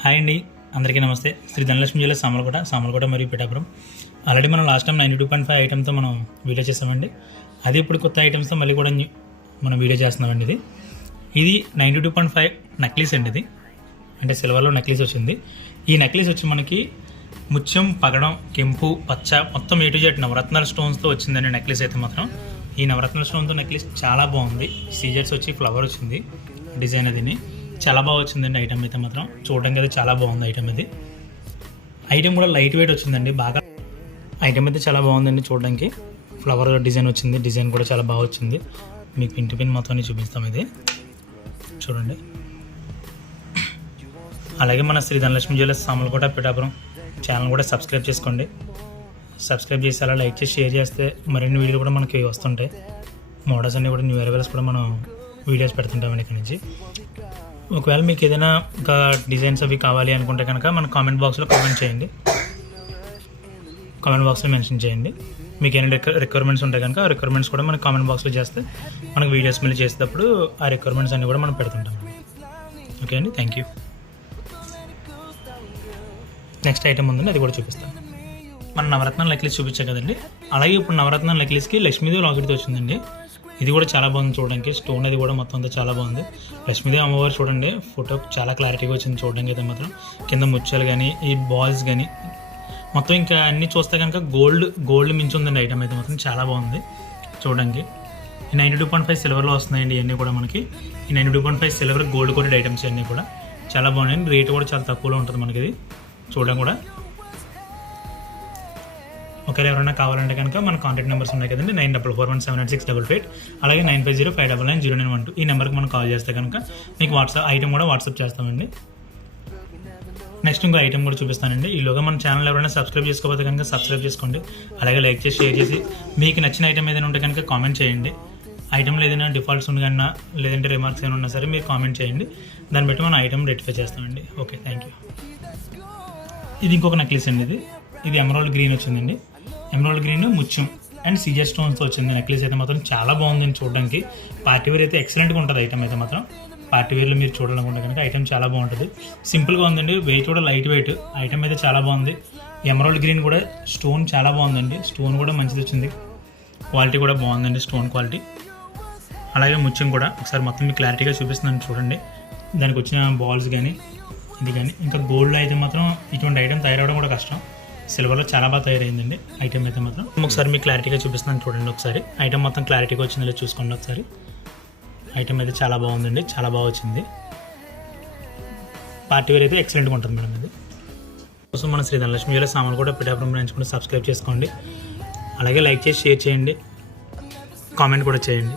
Hi అండి, అందరికీ నమస్తే. శ్రీ ధనలక్ష్మి జ్యువెలర్స్ సామర్లకోట మరియు పిఠాపురం. ఆల్రెడీ మనం లాస్ట్ టైం 92.5 ఐటమ్తో మనం వీడియో చేస్తామండి. అది ఇప్పుడు కొత్త ఐటమ్స్తో మళ్ళీ కూడా మనం వీడియో చేస్తున్నామండి. ఇది 92.5 నక్లీస్ అండి. ఇది అంటే సిల్వర్లో నక్లీస్ వచ్చింది. ఈ నక్లీస్ వచ్చి మనకి ముత్యం, పగడం, కెంపు, పచ్చ మొత్తం A to Z నవరత్నాల స్టోన్స్తో వచ్చిందండి నక్లీస్ అయితే మాత్రం. ఈ నవరత్నాల స్టోన్తో నక్లీస్ చాలా బాగుంది. సీజర్స్ వచ్చి ఫ్లవర్ వచ్చింది డిజైన్. అది చాలా బాగా వచ్చిందండి ఐటమ్ అయితే మాత్రం. చూడడానికి అయితే చాలా బాగుంది ఐటమ్. ఇది ఐటమ్ కూడా లైట్ వెయిట్ వచ్చిందండి. బాగా ఐటమ్ అయితే చాలా బాగుందండి చూడడానికి. ఫ్లవర్ డిజైన్ వచ్చింది. డిజైన్ కూడా చాలా బాగా వచ్చింది. మీకు పిన్ టు పిన్ మొత్తాన్ని చూపిస్తాం. ఇది చూడండి. అలాగే మన శ్రీ ధనలక్ష్మి జ్యువెలర్స్ సామర్లకోట పిఠాపురం ఛానల్ కూడా సబ్స్క్రైబ్ చేసుకోండి. సబ్స్క్రైబ్ చేసి అలా లైక్ చేసి షేర్ చేస్తే మరిన్ని వీడియోలు కూడా మనకి వస్తుంటాయి. మోడల్స్ అన్నీ కూడా న్యూ అరైవల్స్ కూడా మనం వీడియోస్ పెడుతుంటామండి ఇక్కడ నుంచి. ఒకవేళ మీకు ఏదైనా ఇంకా డిజైన్స్ అవి కావాలి అనుకుంటే కనుక మన కామెంట్ బాక్స్లో కామెంట్ చేయండి. కామెంట్ బాక్స్లో మెన్షన్ చేయండి. మీకు ఏమైనా రిక్వైర్మెంట్స్ ఉంటాయి కనుక ఆ రిక్వైర్మెంట్స్ కూడా మనకి కామెంట్ బాక్స్లో చేస్తే మనకు వీడియోస్ మళ్ళీ చేసేటప్పుడు ఆ రిక్వైర్మెంట్స్ అన్నీ కూడా మనం పెడుతుంటాం. ఓకే అండి, థ్యాంక్ యూ. నెక్స్ట్ ఐటమ్ ఉందండి, అది కూడా చూపిస్తాను. మన నవరత్నాల నెక్లెస్ చూపించాం కదండి. అలాగే ఇప్పుడు నవరత్నాల నెక్లెస్కి లక్ష్మీదేవి లాకెట్తో వచ్చిందండి. ఇది కూడా చాలా బాగుంది చూడడానికి. స్టోన్ అది కూడా మొత్తం అంతా చాలా బాగుంది. లక్ష్మీదేవి అమ్మవారు చూడండి, ఫోటో చాలా క్లారిటీగా వచ్చింది చూడడానికి అయితే మాత్రం. కింద ముత్యాలు కానీ ఈ బాల్స్ కానీ మొత్తం ఇంకా అన్నీ చూస్తే కనుక గోల్డ్ మించి ఉందండి ఐటమ్ అయితే మాత్రం. చాలా బాగుంది చూడడానికి. ఈ 92.5 సిల్వర్లో వస్తున్నాయండి ఇవన్నీ కూడా మనకి. ఈ 92.5 సిల్వర్ గోల్డ్ కోటెడ్ ఐటమ్స్ అన్నీ కూడా చాలా బాగున్నాయండి. రేట్ కూడా చాలా తక్కువలో ఉంటుంది మనకి ఇది చూడడం కూడా. ఒకవేళ ఎవరైనా కావాలంటే కనుక మన కాంటాక్ట్ నెంబర్స్ ఉన్నాయి కదండి. 9441786888, అలాగే 9505990912. ఈ నెంబర్కి మనం కాల్ చేస్తే కనుక మీకు ఐటమ్ కూడా వాట్సాప్ చేస్తామండి. నెక్స్ట్ ఇంకో ఐటమ్ కూడా చూపిస్తానండి. ఈలోగా మన ఛానల్ ఎవరైనా సబ్స్క్రైబ్ చేసుకోకపోతే కనుక సబ్స్క్రైబ్ చేసుకోండి. అలాగే లైక్ చేసి షేర్ చేసి మీకు నచ్చిన ఐటమ్ ఏదైనా ఉంటే కనుక కామెంట్ చేయండి. ఐటమ్లో ఏదైనా డిఫాల్ట్స్ ఉండకన్నా లేదంటే రిమార్క్స్ ఏమైనా ఉన్నా సరే మీరు కామెంట్ చేయండి. దాన్ని బట్టి మనం ఐటమ్ రెక్టిఫై చేస్తామండి. Okay, thank you. ఇది ఇంకొక నెక్లెస్ అండి. ఇది ఎమరాల్డ్ గ్రీన్ వచ్చిందండి. ఎమరాల్డ్ గ్రీన్ ముత్యం అండ్ సీజర్ స్టోన్స్తో వచ్చింది నెక్లెస్ అయితే మాత్రం. చాలా బాగుందండి చూడడానికి. పార్టీ వేర్ అయితే ఎక్సలెంట్గా ఉంటుంది ఐటమ్ అయితే మాత్రం. పార్టీ వేర్లో మీరు చూడాలనుకుంటే కనుక ఐటమ్ చాలా బాగుంటుంది. సింపుల్గా ఉందండి. వెయిట్ కూడా లైట్ వెయిట్. ఐటమ్ అయితే చాలా బాగుంది. ఎమరాల్డ్ గ్రీన్ కూడా స్టోన్ చాలా బాగుందండి. స్టోన్ కూడా మంచిది వచ్చింది. క్వాలిటీ కూడా బాగుందండి, స్టోన్ క్వాలిటీ. అలాగే ముత్యం కూడా ఒకసారి మొత్తం మీకు క్లారిటీగా చూపిస్తున్నాను చూడండి. దానికి వచ్చిన బాల్స్ కానీ ఇది కానీ. ఇంకా గోల్డ్లో అయితే మాత్రం ఇటువంటి ఐటమ్ తయారవడం కూడా కష్టం. సిల్వర్లో చాలా బాగా తయారైందండి ఐటమ్ అయితే మాత్రం. ఒకసారి మీకు క్లారిటీగా చూపిస్తున్నాను చూడండి. ఒకసారి ఐటమ్ మొత్తం క్లారిటీగా వచ్చిందో చూసుకోండి ఒకసారి. ఐటమ్ అయితే చాలా బాగుందండి, చాలా బాగా వచ్చింది. పార్టీ వేర్ అయితే ఎక్సలెంట్గా ఉంటుంది మేడం. ఇది కోసం మన శ్రీ ధనలక్ష్మి జ్యువెలర్స్ సామర్లకోట పిఠాపురం బ్రాంచ్ కూడా సబ్స్క్రైబ్ చేసుకోండి. అలాగే లైక్ చేసి షేర్ చేయండి, కామెంట్ కూడా చేయండి.